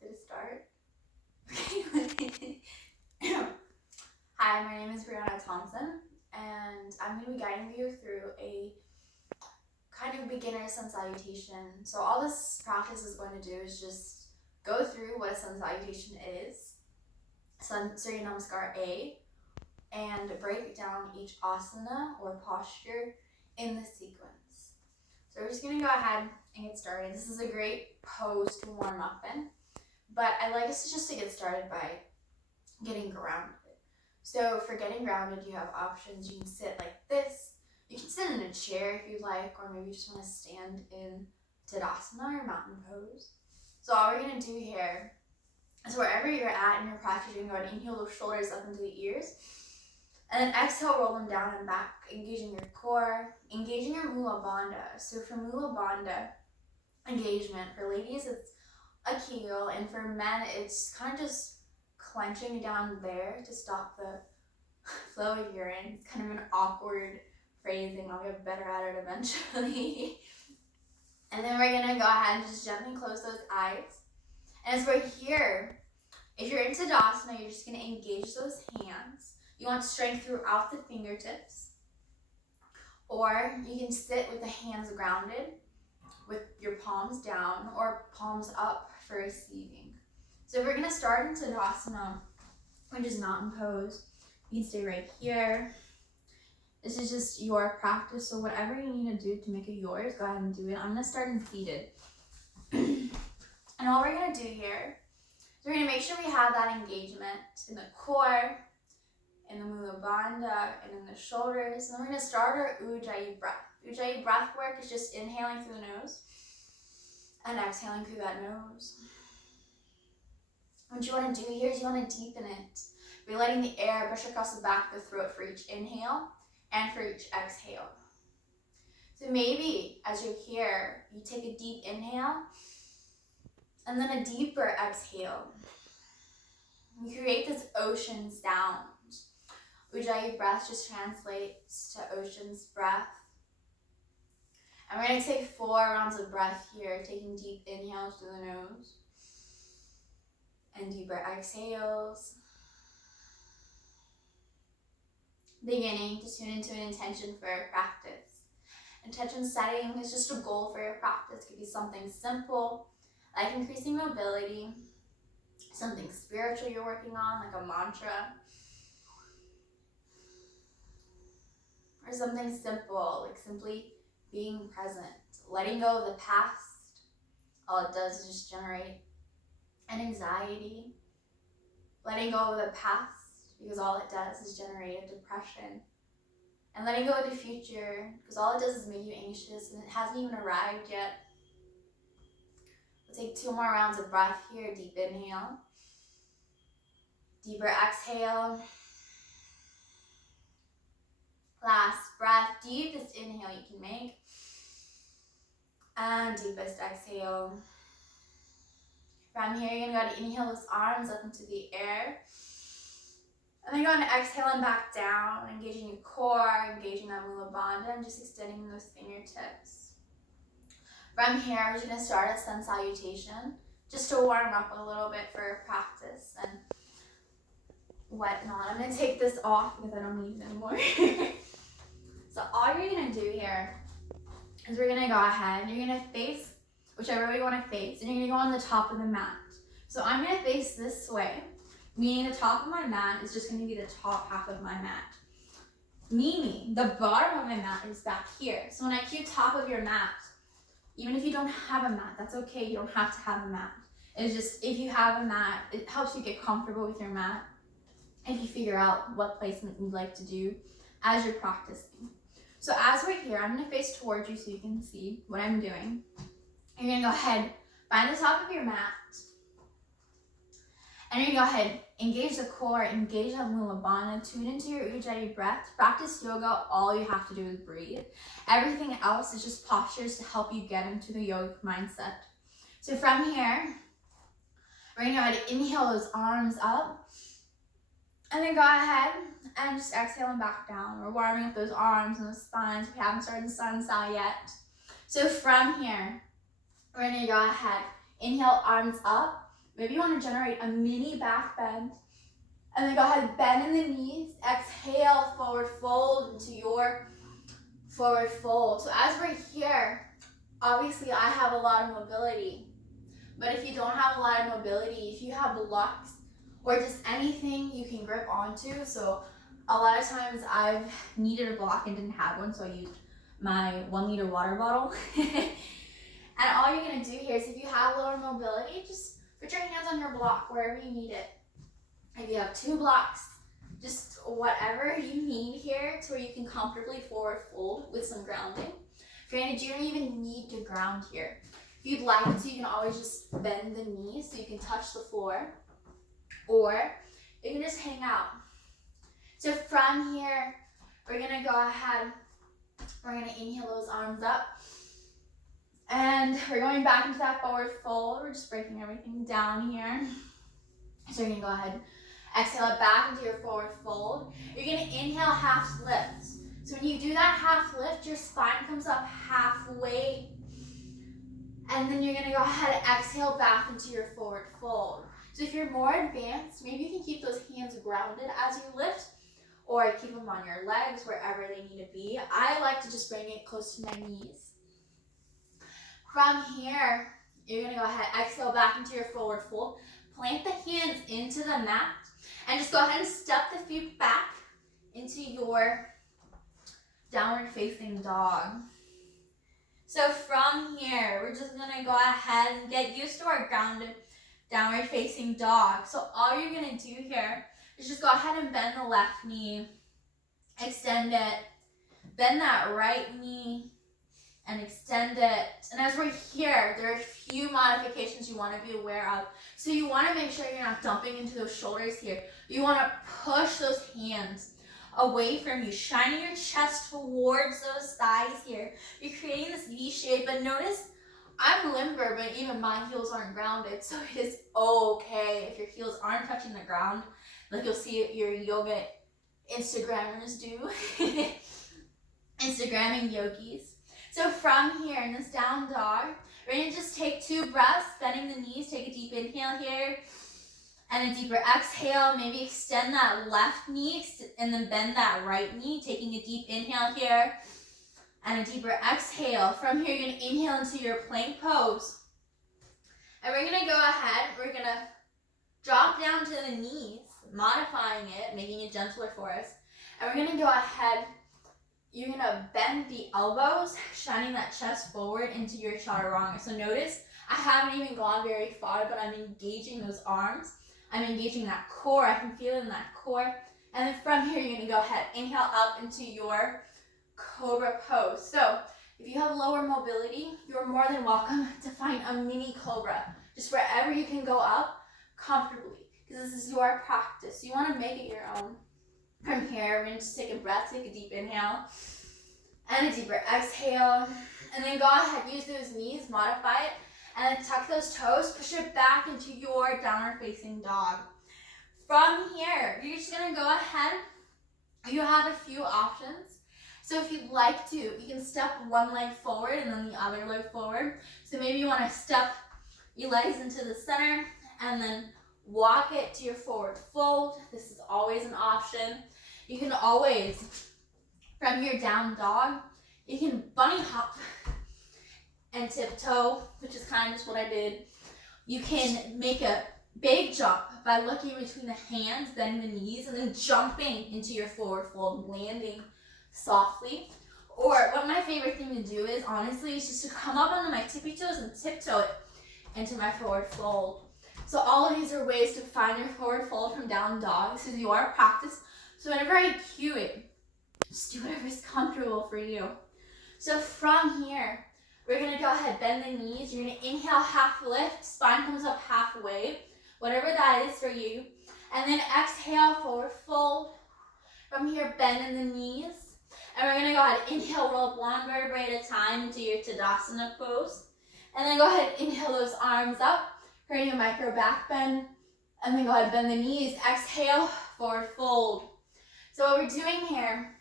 Did it start? Okay. Hi, my name is Brianna Thompson, and I'm going to be guiding you through a kind of beginner sun salutation. So all this practice is going to do is just go through what a sun salutation is, Surya Namaskar A, and break down each asana or posture in the sequence. So we're just going to go ahead and get started. This is a great pose to warm up in, but I like us just to get started by getting grounded. So for getting grounded, you have options. You can sit like this. You can sit in a chair if you like, or maybe you just want to stand in Tadasana or mountain pose. So all we're going to do here is wherever you're at in your practice, you're going to go ahead and inhale those shoulders up into the ears. And then exhale, roll them down and back, engaging your core, engaging your Mula Bandha. So for Mula Bandha engagement, for ladies, it's a kegel, and for men, it's kind of just clenching down there to stop the flow of urine. It's kind of an awkward phrasing. I'll get better at it eventually. And then we're gonna go ahead and just gently close those eyes. And as we're here, if you're in Tadasana, you're just gonna engage those hands. You want strength throughout the fingertips. Or you can sit with the hands grounded with your palms down or palms up for receiving. So we're gonna start in Tadasana, which is mountain pose. You can stay right here. This is just your practice, so whatever you need to do to make it yours, go ahead and do it. I'm gonna start in seated. And all we're gonna do here is we're gonna make sure we have that engagement in the core, in the Mula Bandha, and in the shoulders. And then we're gonna start our Ujjayi breath. Ujjayi breath work is just inhaling through the nose and exhaling through that nose. What you want to do here is you want to deepen it. We're letting the air brush across the back of the throat for each inhale and for each exhale. So maybe as you're here, you take a deep inhale and then a deeper exhale. You create this ocean sound. Ujjayi breath just translates to ocean's breath. And we're going to take 4 rounds of breath here, taking deep inhales through the nose and deeper exhales. Beginning to tune into an intention for your practice. Intention setting is just a goal for your practice. It could be something simple, like increasing mobility, something spiritual you're working on, like a mantra, or something simple, like simply being present, letting go of the past. All it does is just generate an anxiety. Letting go of the past, because all it does is generate a depression. And letting go of the future, because all it does is make you anxious and it hasn't even arrived yet. We'll take 2 more rounds of breath here. Deep inhale. Deeper exhale. Last breath, deepest inhale you can make. And deepest exhale. From here, you're going to go to inhale those arms up into the air. And then you're going to exhale and back down, engaging your core, engaging that Mula Bandha, and just extending those fingertips. From here, we're going to start a sun salutation, just to warm up a little bit for practice and whatnot. I'm going to take this off because I don't need it anymore. So all you're going to do here is we're going to go ahead, you're going to face whichever way you want to face, and you're going to go on the top of the mat. So I'm going to face this way, meaning the top of my mat is just going to be the top half of my mat. Meaning the bottom of my mat is back here. So when I cue top of your mat, even if you don't have a mat, that's okay. You don't have to have a mat. It's just, if you have a mat, it helps you get comfortable with your mat. If you figure out what placement you'd like to do as you're practicing. So as we're here, I'm going to face towards you so you can see what I'm doing. You're going to go ahead, find the top of your mat. And you're going to go ahead, engage the core, engage that Mula Bandha, tune into your Ujjayi breath. Practice yoga, all you have to do is breathe. Everything else is just postures to help you get into the yogic mindset. So from here, we're going to go ahead and inhale those arms up. And then go ahead and just exhale and back down. We're warming up those arms and those spines. We haven't started the sun sal yet. So from here, we're going to go ahead, inhale, arms up. Maybe you want to generate a mini back bend. And then go ahead and bend in the knees. Exhale, forward fold into your forward fold. So as we're here, obviously I have a lot of mobility. But if you don't have a lot of mobility, if you have blocks or just anything you can grip onto, so a lot of times I've needed a block and didn't have one, so I used my 1 liter water bottle. And all you're gonna do here is if you have lower mobility, just put your hands on your block wherever you need it. If you have 2 blocks, just whatever you need here to where you can comfortably forward fold with some grounding. Granted, you don't even need to ground here. If you'd like to, you can always just bend the knees so you can touch the floor, or you can just hang out. So from here, we're gonna go ahead, we're gonna inhale those arms up, and we're going back into that forward fold. We're just breaking everything down here. So you're gonna go ahead, exhale it back into your forward fold. You're gonna inhale, half lift. So when you do that half lift, your spine comes up halfway. And then you're gonna go ahead and exhale back into your forward fold. So if you're more advanced, maybe you can keep those hands grounded as you lift, or keep them on your legs, wherever they need to be. I like to just bring it close to my knees. From here, you're gonna go ahead, exhale back into your forward fold. Plant the hands into the mat, and just go ahead and step the feet back into your downward facing dog. So from here, we're just gonna go ahead and get used to our grounded downward facing dog. So all you're gonna do here is just go ahead and bend the left knee, extend it, bend that right knee, and extend it. And as we're here, there are a few modifications you wanna be aware of. So you wanna make sure you're not dumping into those shoulders here. You wanna push those hands away from you, shining your chest towards those thighs here. You're creating this V shape, and notice I'm limber, but even my heels aren't grounded, so it is okay if your heels aren't touching the ground, like you'll see your yoga Instagrammers do. Instagramming yogis. So from here, in this down dog, we're gonna just take 2 breaths, bending the knees, take a deep inhale here, and a deeper exhale. Maybe extend that left knee and then bend that right knee, taking a deep inhale here and a deeper exhale. From here, you're gonna inhale into your plank pose. And we're gonna go ahead, we're gonna drop down to the knees, modifying it, making it gentler for us. And we're gonna go ahead, you're gonna bend the elbows, shining that chest forward into your chaturanga. So notice, I haven't even gone very far, but I'm engaging those arms. I'm engaging that core. I can feel it in that core. And then from here, you're gonna go ahead, inhale up into your cobra pose. So if you have lower mobility, you're more than welcome to find a mini cobra, just wherever you can go up comfortably, because this is your practice. You wanna make it your own. From here, we're gonna just take a breath, take a deep inhale, and a deeper exhale. And then go ahead, use those knees, modify it, and then tuck those toes, push it back into your downward facing dog. From here, you're just gonna go ahead, you have a few options. So if you'd like to, you can step one leg forward and then the other leg forward. So maybe you wanna step your legs into the center and then walk it to your forward fold. This is always an option. You can always, from your down dog, you can bunny hop and tiptoe, which is kind of just what I did. You can make a big jump by looking between the hands, bending the knees, and then jumping into your forward fold, landing softly. Or what my favorite thing to do is, honestly, is just to come up onto my tippy toes and tiptoe it into my forward fold. So all of these are ways to find your forward fold from down dog. This is your practice. So whenever I cue it, just do whatever is comfortable for you. So from here, we're gonna go ahead, bend the knees. You're gonna inhale, half lift, spine comes up halfway, whatever that is for you. And then exhale, forward fold. From here, bend in the knees. And we're gonna go ahead, inhale, roll up 1 vertebrae at a time into your Tadasana pose. And then go ahead, inhale those arms up, creating a micro back bend. And then go ahead, bend the knees, exhale, forward fold. So what we're doing here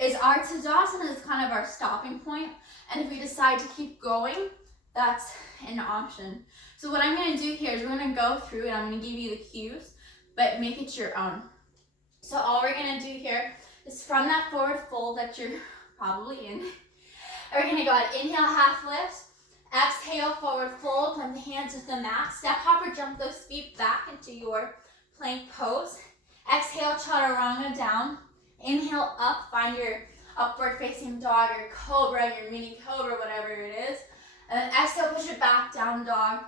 is our Tadasana is kind of our stopping point. And if we decide to keep going, that's an option. So what I'm going to do here is we're going to go through and I'm going to give you the cues, but make it your own. So all we're going to do here is from that forward fold that you're probably in, we're going to go ahead, inhale, half lift, exhale, forward fold, plant the hands with the mat, step, hop, or jump those feet back into your plank pose. Exhale, chaturanga down, inhale up, find your upward facing dog, your cobra, your mini cobra, whatever it is. And then exhale, push it back, down dog.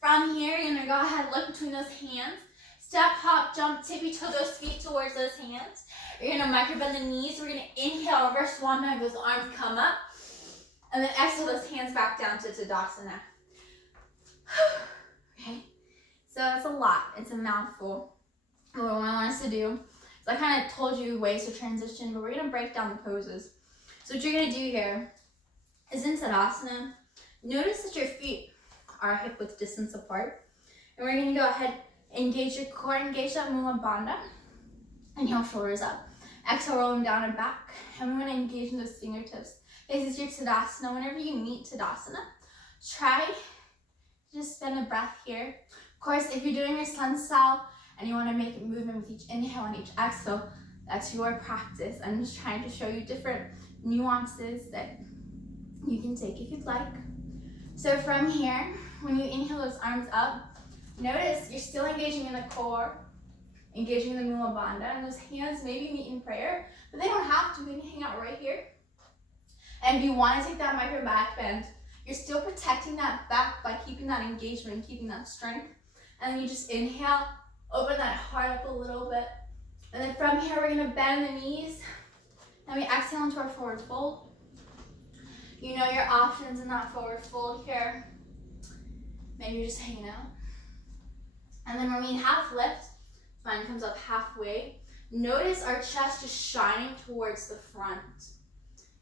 From here, you're gonna go ahead, look between those hands. Step, hop, jump, tippy toe those feet towards those hands. You're gonna micro bend the knees. We're gonna inhale, reverse swan dive, those arms come up. And then exhale those hands back down to Tadasana. Okay, so it's a lot, it's a mouthful. What I want us to do is I kind of told you ways to transition, but we're gonna break down the poses. So what you're gonna do here is in Tadasana, notice that your feet are hip width distance apart. And we're gonna go ahead, engage your core, engage that Mula Bandha. Inhale, shoulders up. Exhale, roll them down and back. And we're gonna engage in those fingertips. This is your Tadasana. Whenever you meet Tadasana, try to just spend a breath here. Of course, if you're doing your sun style and you wanna make a movement with each inhale and each exhale, that's your practice. I'm just trying to show you different nuances that you can take if you'd like. So from here, when you inhale those arms up, notice you're still engaging in the core, engaging in the Mula Bandha, and those hands maybe meet in prayer, but they don't have to. We can hang out right here. And if you want to take that micro back bend, you're still protecting that back by keeping that engagement, keeping that strength. And then you just inhale, open that heart up a little bit. And then from here, we're gonna bend the knees. And we exhale into our forward fold. You know your options in that forward fold here. Maybe you're just hanging out. And then when we half lift, spine comes up halfway. Notice our chest is shining towards the front.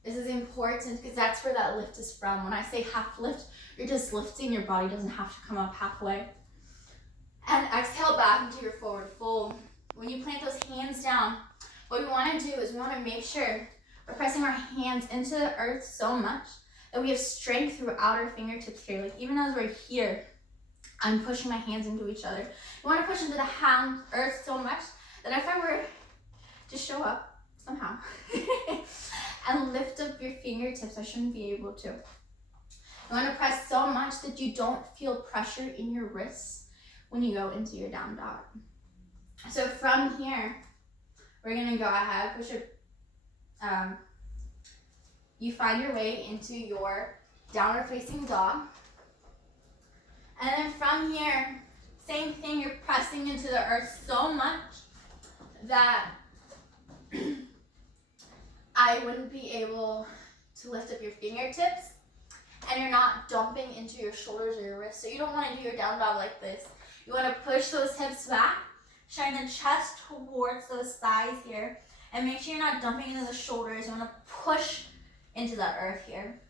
This is important because that's where that lift is from. When I say half lift, you're just lifting, your body doesn't have to come up halfway. And exhale back into your forward fold. When you plant those hands down, what we want to do is we want to make sure we're pressing our hands into the earth so much that we have strength throughout our fingertips here. Like even as we're here, I'm pushing my hands into each other. You want to push into the earth so much that if I were to show up somehow and lift up your fingertips, I shouldn't be able to. You want to press so much that you don't feel pressure in your wrists when you go into your down dog. So from here, we're going to go ahead, push it. You find your way into your downward facing dog. And then from here, same thing, you're pressing into the earth so much that I wouldn't be able to lift up your fingertips, and you're not dumping into your shoulders or your wrists. So you don't want to do your down dog like this. You want to push those hips back, shine the chest towards those thighs here, and make sure you're not dumping into the shoulders. You want to push into that earth here.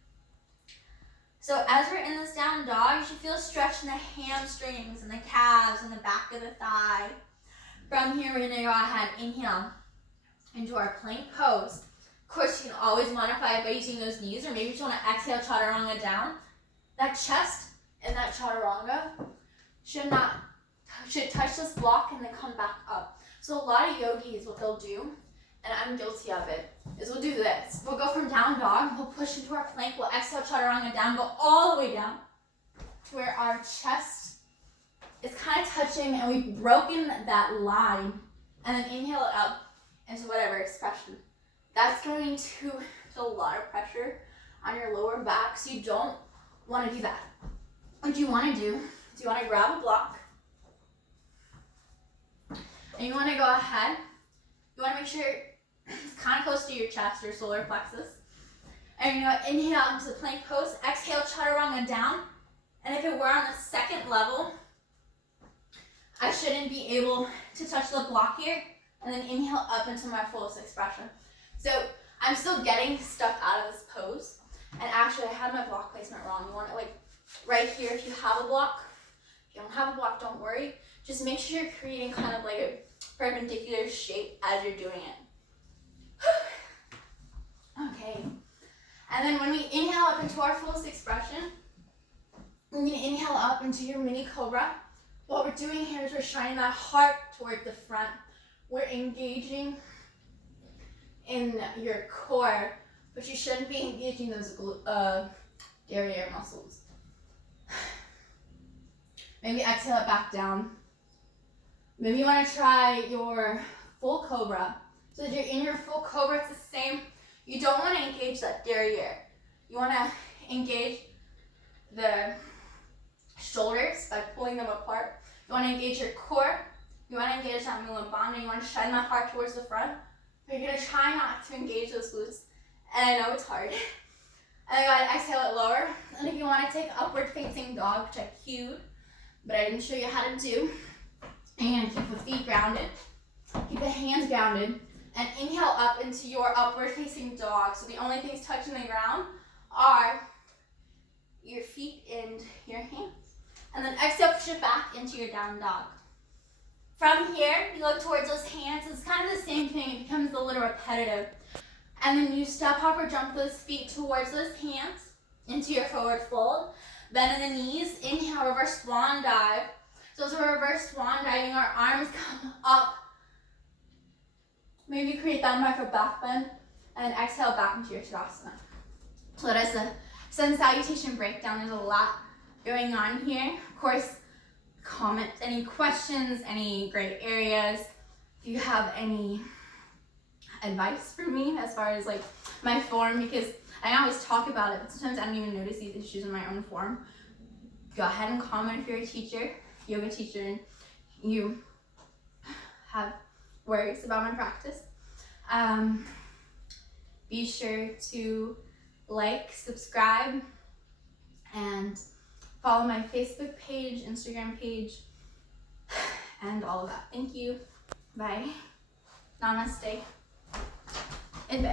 So as we're in this down dog, you should feel a stretch in the hamstrings and the calves and the back of the thigh. From here, we're going to go ahead, inhale into our plank pose. Of course, you can always modify it by using those knees, or maybe you just want to exhale chaturanga down. That chest and that chaturanga should touch this block and then come back up. So a lot of yogis, what they'll do, and I'm guilty of it, is we'll do this. We'll go from down dog, we'll push into our plank, we'll exhale chaturanga down, go all the way down to where our chest is kind of touching and we've broken that line, and then inhale it up into whatever expression. That's going to put a lot of pressure on your lower back, so you don't want to do that. What you want to do is you want to grab a block, and you want to go ahead, you want to make sure it's kind of close to your chest, your solar plexus. And you're going to inhale into the plank pose, exhale chaturanga down. And if it were on the second level, I shouldn't be able to touch the block here, and then inhale up into my fullest expression. So I'm still getting stuff out of this pose. And actually I had my block placement wrong. You want it like right here if you have a block. If you don't have a block, don't worry. Just make sure you're creating kind of like a perpendicular shape as you're doing it. Okay. And then when we inhale up into our fullest expression, we're going to inhale up into your mini cobra. What we're doing here is we're shining that heart toward the front. We're engaging in your core, but you shouldn't be engaging those derriere muscles. Maybe exhale it back down. Maybe you want to try your full cobra. So if you're in your full cobra, it's the same. You don't want to engage that derriere. You want to engage the shoulders by pulling them apart. You want to engage your core. You want to engage that mula bandha. You want to shine that heart towards the front. But you're going to try not to engage those glutes. And I know it's hard. And then go ahead and exhale it lower. And if you want to take upward facing dog, which I cued, but I didn't show you how to do. And you're going to keep the feet grounded. Keep the hands grounded. And inhale up into your upward facing dog. So the only things touching the ground are your feet and your hands. And then exhale, push it back into your down dog. From here, you look towards those hands. It's kind of the same thing. It becomes a little repetitive. And then you step, hop, or jump those feet towards those hands into your forward fold. Bend in the knees. Inhale, reverse swan dive. So as we're reverse swan diving, our arms come up. Maybe create that micro back bend. And exhale back into your Tadasana. So that is the sun salutation breakdown. There's a lot going on here. Of course, comment any questions, any gray areas. If you have any advice for me as far as like my form, because I always talk about it, but sometimes I don't even notice these issues in my own form. Go ahead and comment if you're a teacher, yoga teacher, and you have worries about my practice. Be sure to like, subscribe, and follow my Facebook page, Instagram page, and all of that. Thank you. Bye. Namaste. In bed.